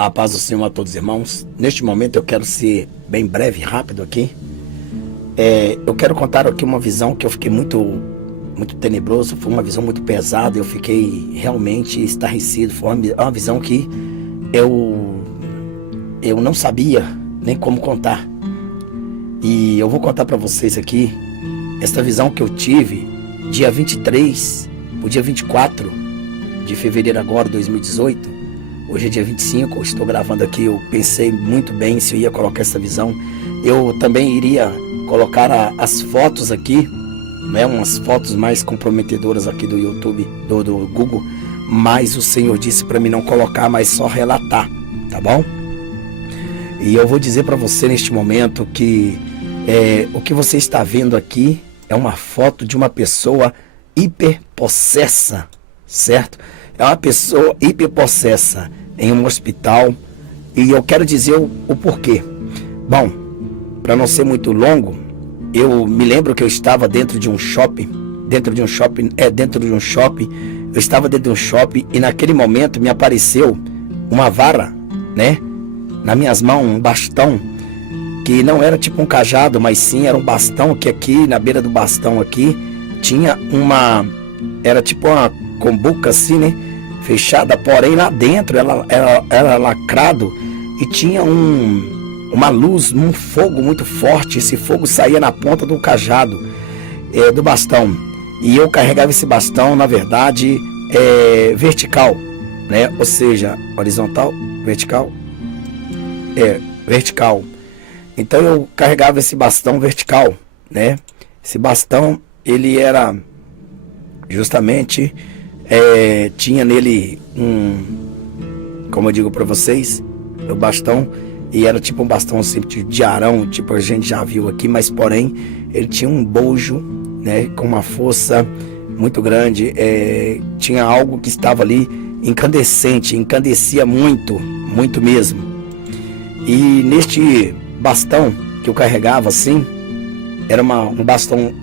A paz do Senhor a todos os irmãos. Neste momento eu quero ser bem breve e rápido aqui. Eu quero contar aqui uma visão que eu fiquei muito tenebroso. Foi uma visão muito pesada. Eu fiquei realmente estarrecido. Foi uma visão que eu não sabia nem como contar. E eu vou contar para vocês aqui esta visão que eu tive dia 23, o dia 24 de fevereiro agora, 2018. Hoje é dia 25, eu estou gravando aqui, eu pensei muito bem se eu ia colocar essa visão. Eu também iria colocar as fotos aqui, né, umas fotos mais comprometedoras aqui do YouTube, do Google, mas o Senhor disse para mim não colocar, mas só relatar, tá bom? E eu vou dizer para você neste momento que o que você está vendo aqui é uma foto de uma pessoa hiperpossessa, certo? É uma pessoa hiperpossessa em um hospital, e eu quero dizer o porquê. Bom, para não ser muito longo, eu me lembro que eu estava dentro de um shopping, eu estava dentro de um shopping e naquele momento me apareceu uma vara, né? Nas minhas mãos, um bastão, que não era tipo um cajado, mas sim era um bastão, que aqui, na beira do bastão aqui, tinha era tipo uma combuca assim, né? Fechada, porém lá dentro ela era lacrado e tinha uma luz, um fogo muito forte. Esse fogo saía na ponta do cajado, do bastão, e eu carregava esse bastão, na verdade, vertical, né? Ou seja, horizontal, vertical, vertical. Então eu carregava esse bastão vertical, né? Esse bastão, ele era justamente tinha nele como eu digo para vocês, o bastão, e era tipo um bastão assim, de arão, tipo a gente já viu aqui, mas porém ele tinha um bojo, né, com uma força muito grande. Tinha algo que estava ali incandescente, encandecia muito, muito mesmo. E neste bastão que eu carregava assim, era um bastão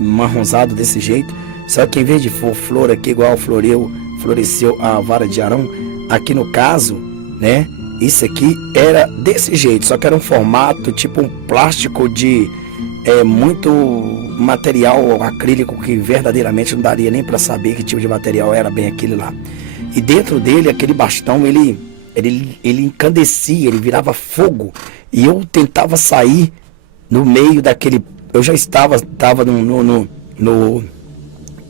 marronzado desse jeito. Só que em vez de flor aqui, igual floresceu a vara de Arão, aqui no caso, né, isso aqui era desse jeito, só que era um formato tipo um plástico de muito material acrílico, que verdadeiramente não daria nem para saber que tipo de material era bem aquele lá. E dentro dele, aquele bastão, ele encandecia, ele virava fogo, e eu tentava sair no meio daquele. Eu já estava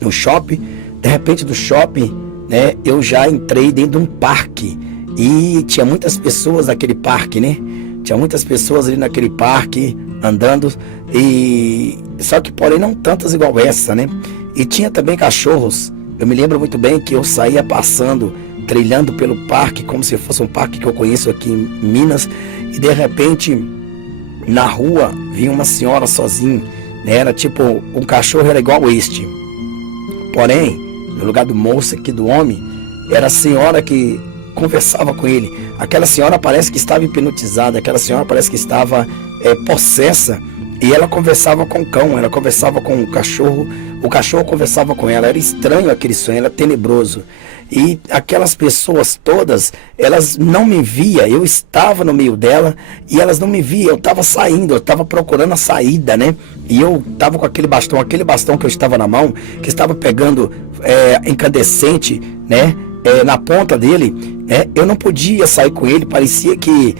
no shopping. De repente do shopping, né, eu já entrei dentro de um parque, e tinha muitas pessoas naquele parque, né? Tinha muitas pessoas ali naquele parque andando, e só que porém não tantas igual essa, né? E tinha também cachorros. Eu me lembro muito bem que eu saía passando, trilhando pelo parque, como se fosse um parque que eu conheço aqui em Minas, e de repente na rua vinha uma senhora sozinha, né? Era tipo, um cachorro era igual este, porém no lugar do moço aqui, do homem, era a senhora que conversava com ele. Aquela senhora parece que estava hipnotizada, aquela senhora parece que estava possessa, e ela conversava com o cão, ela conversava com o cachorro conversava com ela. Era estranho aquele sonho, era tenebroso. E aquelas pessoas todas, elas não me viam, eu estava no meio dela e elas não me viam. Eu estava saindo, eu estava procurando a saída, né? E eu estava com aquele bastão que eu estava na mão, que estava pegando incandescente, né? Na ponta dele, né? Eu não podia sair com ele, parecia que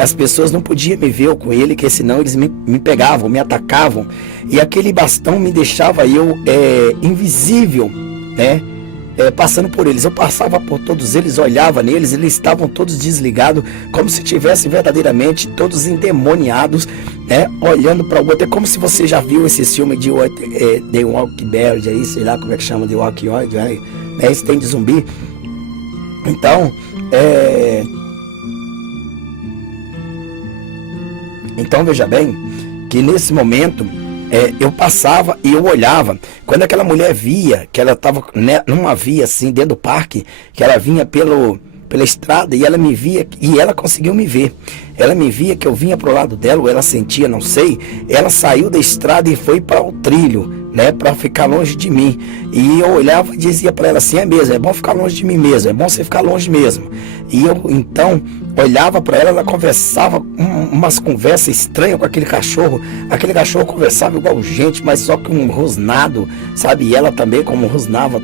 as pessoas não podiam me ver com ele, que senão eles me pegavam, me atacavam, e aquele bastão me deixava eu invisível, né? Passando por eles, eu passava por todos eles, olhava neles, eles estavam todos desligados, como se tivessem verdadeiramente todos endemoniados, né? Olhando para o outro. É como se você já viu esse filme de The Walking Dead, aí, sei lá como é que chama, The Walking Dead, né? Esse tem de zumbi. Então, veja bem que nesse momento eu passava e eu olhava. Quando aquela mulher via que ela estava, né, numa via assim dentro do parque, que ela vinha pela estrada, e ela me via, e ela conseguiu me ver. Ela me via que eu vinha pro lado dela, ou ela sentia, não sei. Ela saiu da estrada e foi para o trilho, né, para ficar longe de mim. E eu olhava e dizia para ela assim: é mesmo, é bom ficar longe de mim mesmo, é bom você ficar longe mesmo. E eu então olhava para ela, ela conversava umas conversas estranhas com aquele cachorro conversava igual gente, mas só que um rosnado, sabe? E ela também, como rosnava,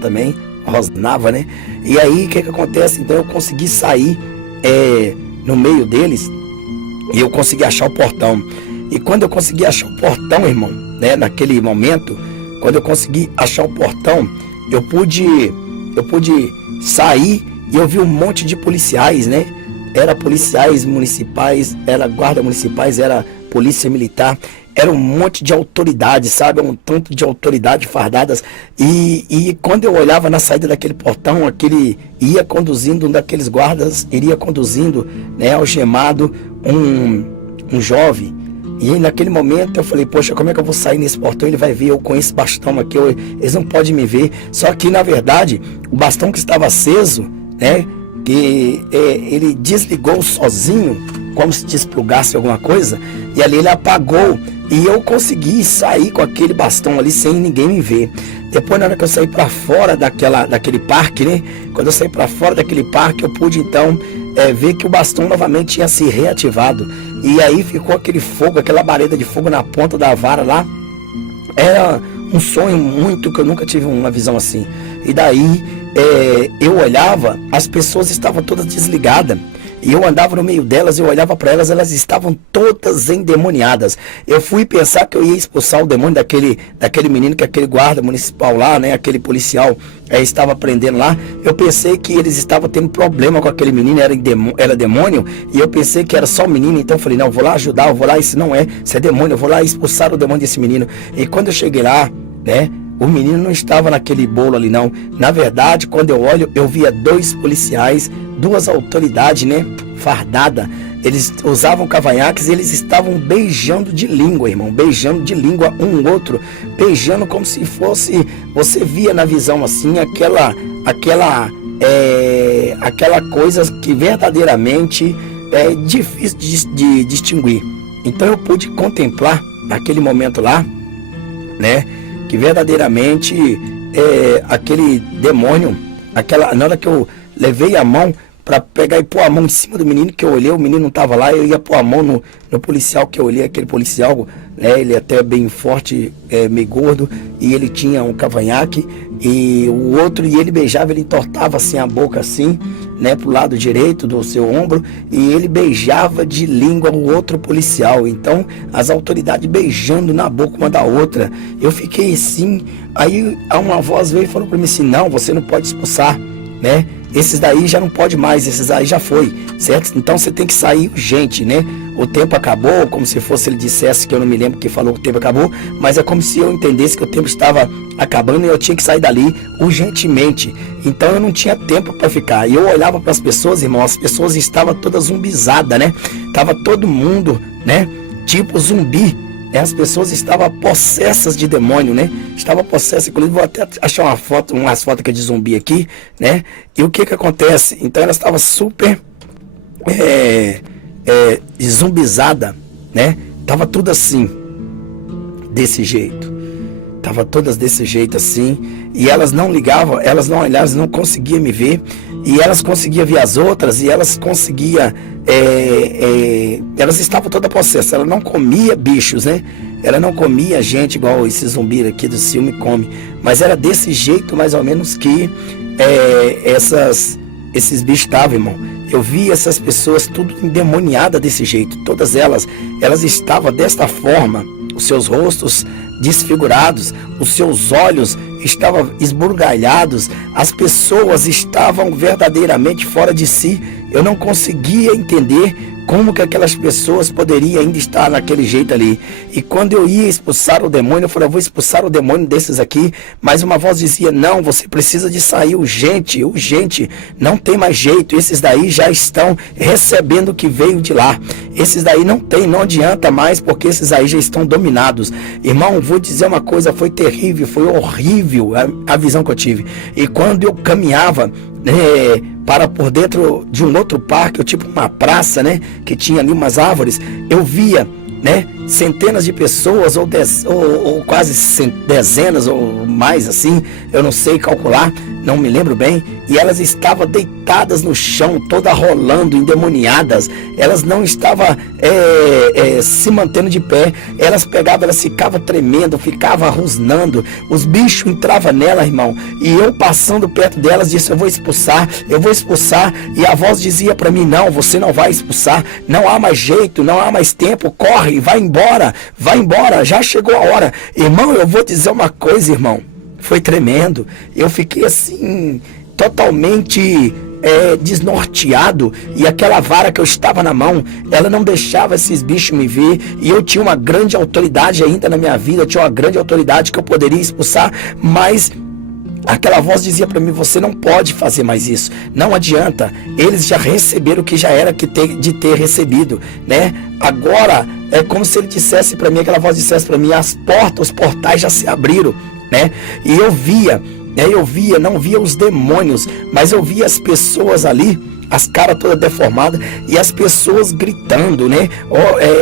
né? E aí o que acontece? Então eu consegui sair no meio deles e eu consegui achar o portão. E quando eu consegui achar o portão, irmão, né, naquele momento, quando eu consegui achar o portão, eu pude sair e eu vi um monte de policiais, né? Era policiais municipais, era guarda municipais, era polícia militar, era um monte de autoridades, sabe? Um tanto de autoridades fardadas. E quando eu olhava na saída daquele portão, aquele ia conduzindo, um daqueles guardas iria conduzindo, né, algemado, um jovem. E aí, naquele momento eu falei: poxa, como é que eu vou sair nesse portão? Ele vai ver eu com esse bastão aqui, eles não podem me ver. Só que na verdade o bastão que estava aceso, né, que ele desligou sozinho, como se desplugasse alguma coisa, e ali ele apagou, e eu consegui sair com aquele bastão ali sem ninguém me ver. Depois, na hora que eu saí para fora daquele parque, né, quando eu saí para fora daquele parque, eu pude então ver que o bastão novamente tinha se reativado. E aí ficou aquele fogo, aquela labareda de fogo na ponta da vara lá. Era um sonho muito, que eu nunca tive uma visão assim. E daí eu olhava, as pessoas estavam todas desligadas. E eu andava no meio delas, eu olhava para elas, elas estavam todas endemoniadas. Eu fui pensar que eu ia expulsar o demônio daquele menino, que aquele guarda municipal lá, né, aquele policial estava prendendo lá. Eu pensei que eles estavam tendo problema com aquele menino, era demônio, e eu pensei que era só o menino. Então eu falei: não, eu vou lá ajudar, eu vou lá, isso não é, isso é demônio, eu vou lá expulsar o demônio desse menino. E quando eu cheguei lá, né, o menino não estava naquele bolo ali, não. Na verdade, quando eu olho, eu via 2 policiais, 2 autoridades, né, fardada. Eles usavam cavanhaques e eles estavam beijando de língua, irmão. Beijando de língua um outro. Beijando como se fosse... Você via na visão assim, aquela coisa que verdadeiramente é difícil de distinguir. Então eu pude contemplar naquele momento lá, né, que verdadeiramente aquele demônio, na hora que eu levei a mão para pegar e pôr a mão em cima do menino, que eu olhei, o menino não estava lá, eu ia pôr a mão no policial, que eu olhei, aquele policial, né, ele até bem forte, meio gordo, e ele tinha um cavanhaque, e o outro, e ele beijava, ele entortava assim a boca assim, né, pro lado direito do seu ombro, e ele beijava de língua o outro policial. Então as autoridades beijando na boca uma da outra. Eu fiquei assim. Aí uma voz veio e falou para mim assim: não, você não pode expulsar, né, esses daí já não pode mais, esses aí já foi, certo? Então você tem que sair urgente, né? O tempo acabou, como se fosse ele dissesse, que eu não me lembro que falou que o tempo acabou, mas é como se eu entendesse que o tempo estava acabando e eu tinha que sair dali urgentemente. Então eu não tinha tempo para ficar. E eu olhava para as pessoas, irmão, as pessoas estavam todas zumbizadas, né? Tava todo mundo, né, tipo zumbi. As pessoas estavam possessas de demônio, né? Estavam possessas, inclusive vou até achar umas fotos que é de zumbi aqui, né? E o que acontece? Então elas estavam super zumbizada, né? Tava tudo assim, desse jeito. Tava todas desse jeito assim. E elas não ligavam, elas não olhavam, elas não conseguiam me ver. E elas conseguiam ver as outras, e elas conseguiam... elas estavam todas possessas. Ela não comia bichos, né? Ela não comia gente igual esse zumbi aqui do filme come. Mas era desse jeito, mais ou menos, que esses bichos estavam, irmão. Eu vi essas pessoas tudo endemoniadas desse jeito. Todas elas estavam desta forma. Os seus rostos desfigurados, os seus olhos estavam esbugalhados, as pessoas estavam verdadeiramente fora de si. Eu não conseguia entender como que aquelas pessoas poderiam ainda estar naquele jeito ali. E quando eu ia expulsar o demônio, eu falei: eu vou expulsar o demônio desses aqui. Mas uma voz dizia: não, você precisa de sair urgente, urgente, não tem mais jeito. Esses daí já estão recebendo o que veio de lá. Esses daí não adianta mais, porque esses aí já estão dominados. Irmão, vou dizer uma coisa, foi terrível, foi horrível a visão que eu tive. E quando eu caminhava para por dentro de um outro parque, tipo uma praça, né, que tinha ali umas árvores, eu via né? Centenas de pessoas, ou quase dezenas, ou mais assim, eu não sei calcular, não me lembro bem, e elas estavam deitadas no chão, todas rolando, endemoniadas. Elas não estavam se mantendo de pé. Elas pegavam, elas ficavam tremendo, ficavam rosnando. Os bichos entravam nela, irmão, e eu passando perto delas disse: eu vou expulsar. E a voz dizia para mim: não, você não vai expulsar, não há mais jeito, não há mais tempo, corre, vai embora, já chegou a hora. Irmão, eu vou dizer uma coisa, irmão, foi tremendo. Eu fiquei assim, totalmente desnorteado, e aquela vara que eu estava na mão, ela não deixava esses bichos me ver, e eu tinha uma grande autoridade ainda na minha vida, tinha uma grande autoridade que eu poderia expulsar, mas aquela voz dizia para mim: você não pode fazer mais isso, não adianta, eles já receberam o que já era de ter recebido, né? Agora é como se ele dissesse para mim, aquela voz dissesse para mim: os portais já se abriram, né? E eu via, não via os demônios, mas eu via as pessoas ali, as caras todas deformadas, e as pessoas gritando, né?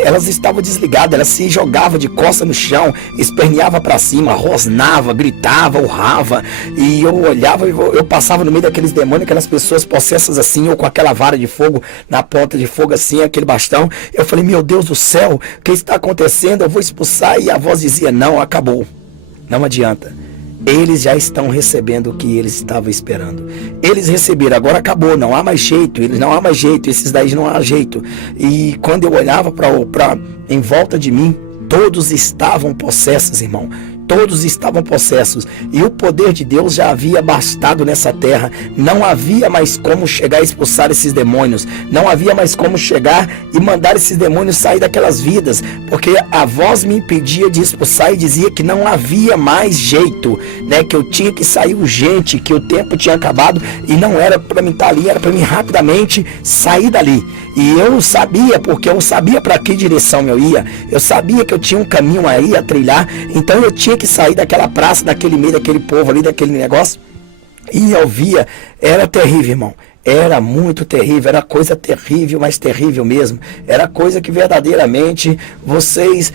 Elas estavam desligadas, elas se jogavam de costas no chão, esperneava para cima, rosnava, gritava, urrava, e eu olhava, eu passava no meio daqueles demônios, aquelas pessoas possessas assim, ou com aquela vara de fogo, na ponta de fogo assim, aquele bastão. Eu falei: meu Deus do céu, o que está acontecendo? Eu vou expulsar. E a voz dizia: não, acabou, não adianta. Eles já estão recebendo o que eles estavam esperando. Eles receberam, agora acabou, não há mais jeito, esses daí não há jeito. E quando eu olhava em volta de mim, todos estavam possessos, irmão. Todos estavam possessos, e o poder de Deus já havia bastado nessa terra. Não havia mais como chegar a expulsar esses demônios, não havia mais como chegar e mandar esses demônios sair daquelas vidas, porque a voz me impedia de expulsar e dizia que não havia mais jeito, né? Que eu tinha que sair urgente, que o tempo tinha acabado e não era para mim estar ali, era para mim rapidamente sair dali. E eu sabia, porque eu sabia para que direção eu ia, eu sabia que eu tinha um caminho aí a trilhar, então eu tinha que sair daquela praça, daquele meio, daquele povo ali, daquele negócio. E eu via, era terrível, irmão, era muito terrível, era coisa terrível, mas terrível mesmo, era coisa que verdadeiramente vocês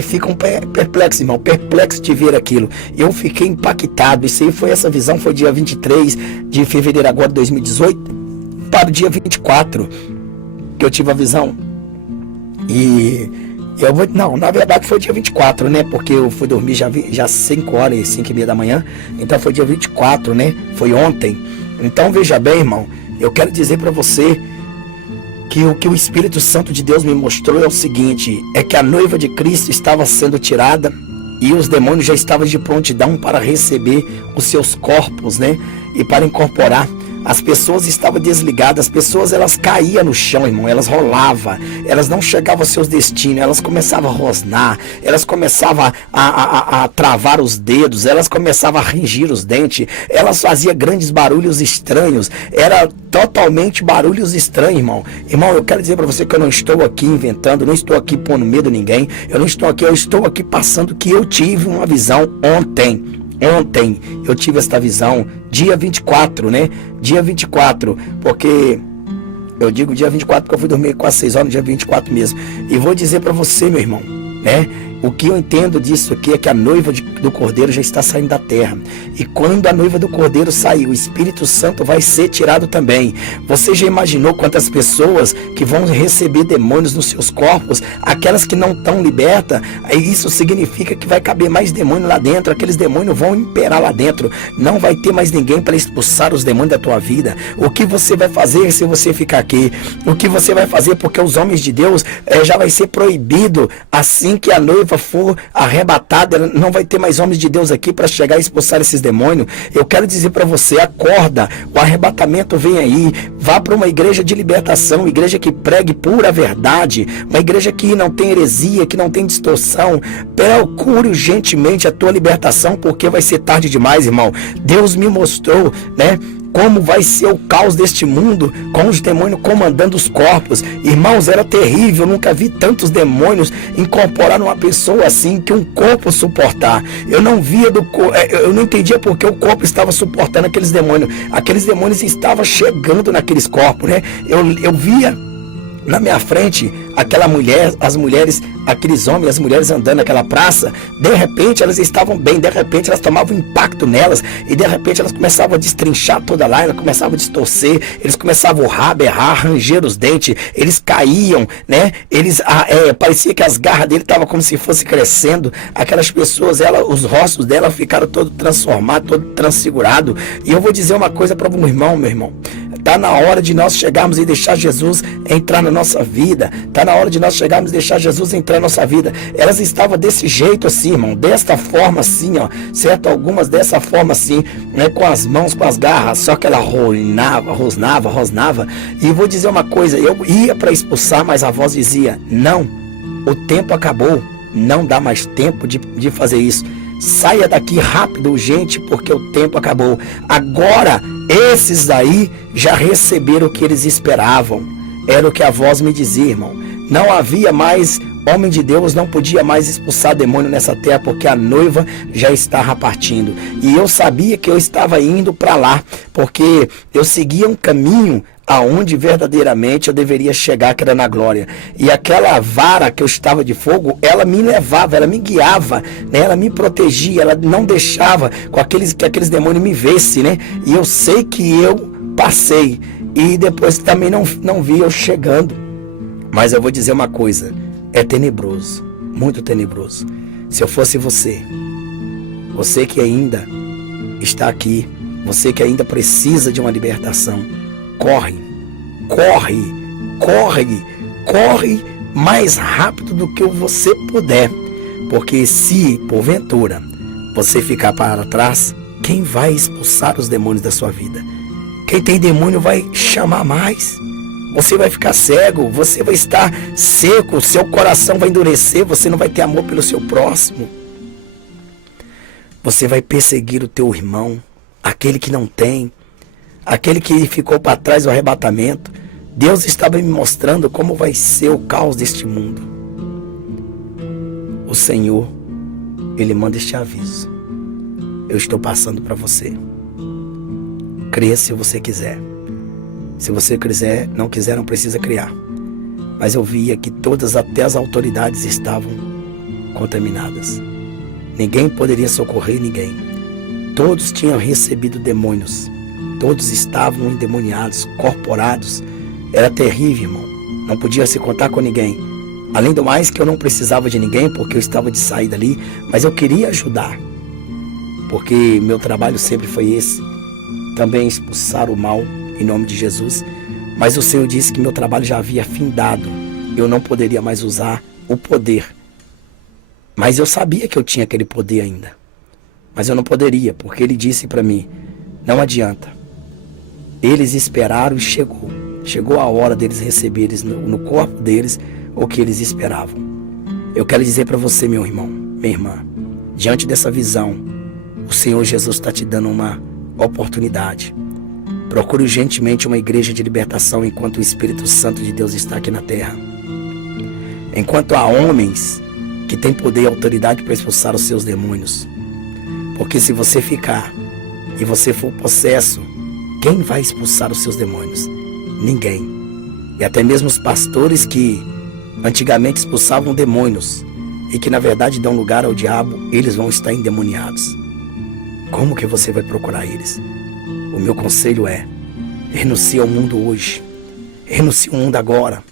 ficam perplexos, irmão, perplexos de ver aquilo. Eu fiquei impactado. Isso aí essa visão foi dia 23 de fevereiro agora de 2018, para o dia 24, que eu tive a visão. E na verdade foi dia 24, né? Porque eu fui dormir já 5 horas e 5 e meia da manhã. Então foi dia 24, né? Foi ontem. Então veja bem, irmão, eu quero dizer para você que o que o Espírito Santo de Deus me mostrou é o seguinte: é que a noiva de Cristo estava sendo tirada e os demônios já estavam de prontidão para receber os seus corpos, né? E para incorporar. As pessoas estavam desligadas, as pessoas elas caíam no chão, irmão, elas rolavam, elas não chegavam aos seus destinos, elas começavam a rosnar, elas começavam a travar os dedos, elas começavam a ringir os dentes, elas faziam grandes barulhos estranhos, era totalmente barulhos estranhos, irmão. Irmão, eu quero dizer para você que eu não estou aqui inventando, não estou aqui pondo medo em ninguém, eu estou aqui passando que eu tive uma visão ontem eu tive esta visão, dia 24, né? Dia 24, porque eu digo dia 24 porque eu fui dormir quase 6 horas no dia 24 mesmo. E vou dizer para você, meu irmão, né? O que eu entendo disso aqui é que a noiva do Cordeiro já está saindo da terra. E quando a noiva do Cordeiro sair, o Espírito Santo vai ser tirado também. Você já imaginou quantas pessoas que vão receber demônios nos seus corpos? Aquelas que não estão libertas, isso significa que vai caber mais demônio lá dentro. Aqueles demônios vão imperar lá dentro. Não vai ter mais ninguém para expulsar os demônios da tua vida. O que você vai fazer se você ficar aqui? O que você vai fazer? Porque os homens de Deus já vai ser proibido assim que a noiva for arrebatada, não vai ter mais homens de Deus aqui para chegar a expulsar esses demônios. Eu quero dizer para você, acorda, o arrebatamento vem aí, vá para uma igreja de libertação, igreja que pregue pura verdade, uma igreja que não tem heresia, que não tem distorção. Procure urgentemente a tua libertação, porque vai ser tarde demais, irmão. Deus me mostrou, né, como vai ser o caos deste mundo, com os demônios comandando os corpos. Irmãos, era terrível, nunca vi tantos demônios incorporar numa pessoa assim, que um corpo suportar. Eu não entendia porque o corpo estava suportando aqueles demônios estavam chegando naqueles corpos, né? Eu via na minha frente aquela mulher, as mulheres, aqueles homens, as mulheres andando naquela praça, de repente elas estavam bem, de repente elas tomavam impacto nelas, e de repente elas começavam a destrinchar toda lá, elas começavam a distorcer, eles começavam a urrar, berrar, ranger os dentes, eles caíam, né? Parecia que as garras dele estavam como se fosse crescendo. Aquelas pessoas, os rostos dela ficaram todos transformados, todo transfigurado. E eu vou dizer uma coisa para meu irmão. Está na hora de nós chegarmos e deixar Jesus entrar na nossa vida. Está na hora de nós chegarmos e deixar Jesus entrar na nossa vida. Elas estavam desse jeito assim, irmão. Desta forma assim, ó. Certo? Algumas dessa forma assim, né? Com as mãos, com as garras. Só que ela rosnava. E vou dizer uma coisa. Eu ia para expulsar, mas a voz dizia: não, o tempo acabou. Não dá mais tempo de fazer isso. Saia daqui rápido, gente, porque o tempo acabou. Agora, esses aí já receberam o que eles esperavam. Era o que a voz me dizia, irmão. Não havia mais, homem de Deus não podia mais expulsar demônio nessa terra, porque a noiva já estava partindo. E eu sabia que eu estava indo para lá, porque eu seguia um caminho aonde verdadeiramente eu deveria chegar, que era na glória. E aquela vara que eu estava de fogo, ela me levava, ela me guiava, né? Ela me protegia, ela não deixava que aqueles demônios me vissem, né? E eu sei que eu passei, e depois também não vi eu chegando. Mas eu vou dizer uma coisa, é tenebroso, muito tenebroso. Se eu fosse você que ainda está aqui, você que ainda precisa de uma libertação, corre mais rápido do que você puder, porque se porventura você ficar para trás, quem vai expulsar os demônios da sua vida? Quem tem demônio vai chamar mais. Você vai ficar cego, você vai estar seco, seu coração vai endurecer, você não vai ter amor pelo seu próximo. Você vai perseguir o teu irmão, aquele que não tem, aquele que ficou para trás do arrebatamento. Deus estava me mostrando como vai ser o caos deste mundo. O Senhor, Ele manda este aviso. Eu estou passando para você. Creia se você quiser. Se você quiser, não quiser, não precisa criar. Mas eu via que todas, até as autoridades, estavam contaminadas. Ninguém poderia socorrer ninguém. Todos tinham recebido demônios. Todos estavam endemoniados, corporados. Era terrível, irmão. Não podia se contar com ninguém. Além do mais, que eu não precisava de ninguém, porque eu estava de saída ali, mas eu queria ajudar. Porque meu trabalho sempre foi esse. Também expulsar o mal, em nome de Jesus. Mas o Senhor disse que meu trabalho já havia findado. Eu não poderia mais usar o poder. Mas eu sabia que eu tinha aquele poder ainda. Mas eu não poderia, porque Ele disse para mim: não adianta. Eles esperaram e chegou. Chegou a hora deles receberem no corpo deles o que eles esperavam. Eu quero dizer para você, meu irmão, minha irmã, diante dessa visão, o Senhor Jesus está te dando uma oportunidade. Procure urgentemente uma igreja de libertação enquanto o Espírito Santo de Deus está aqui na terra. Enquanto há homens que têm poder e autoridade para expulsar os seus demônios. Porque se você ficar e você for possesso, quem vai expulsar os seus demônios? Ninguém. E até mesmo os pastores que antigamente expulsavam demônios e que na verdade dão lugar ao diabo, eles vão estar endemoniados. Como que você vai procurar eles? O meu conselho é: renuncie ao mundo hoje. Renuncie ao mundo agora.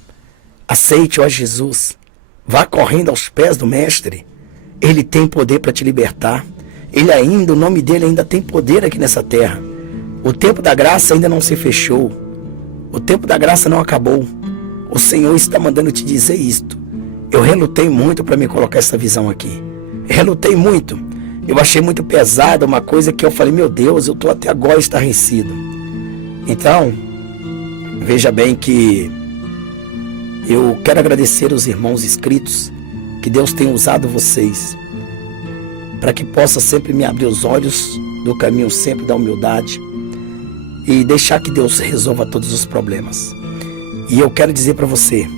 Aceite, ó Jesus. Vá correndo aos pés do Mestre. Ele tem poder para te libertar. O nome dele ainda tem poder aqui nessa terra. O tempo da graça ainda não se fechou. O tempo da graça não acabou. O Senhor está mandando te dizer isto. Eu relutei muito para me colocar essa visão aqui. Relutei muito. Eu achei muito pesada, uma coisa que eu falei: meu Deus, eu estou até agora estarrecido. Então, veja bem que eu quero agradecer aos irmãos inscritos, que Deus tenha usado vocês, para que possa sempre me abrir os olhos do caminho sempre da humildade e deixar que Deus resolva todos os problemas. E eu quero dizer para você,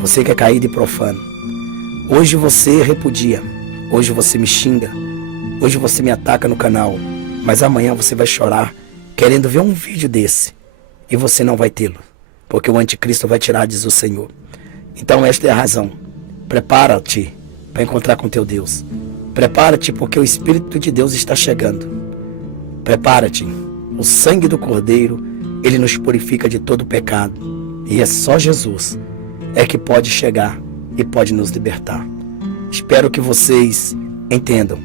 você que é caído e profano, hoje você repudia, hoje você me xinga, hoje você me ataca no canal, mas amanhã você vai chorar querendo ver um vídeo desse e você não vai tê-lo, porque o anticristo vai tirar, diz o Senhor. Então esta é a razão. Prepara-te para encontrar com teu Deus. Prepara-te porque o Espírito de Deus está chegando. Prepara-te. O sangue do Cordeiro, ele nos purifica de todo pecado. E é só Jesus é que pode chegar e pode nos libertar. Espero que vocês entendam.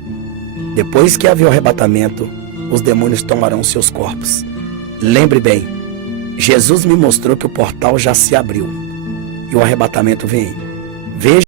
Depois que haver o arrebatamento, os demônios tomarão seus corpos. Lembre bem, Jesus me mostrou que o portal já se abriu e o arrebatamento vem. Veja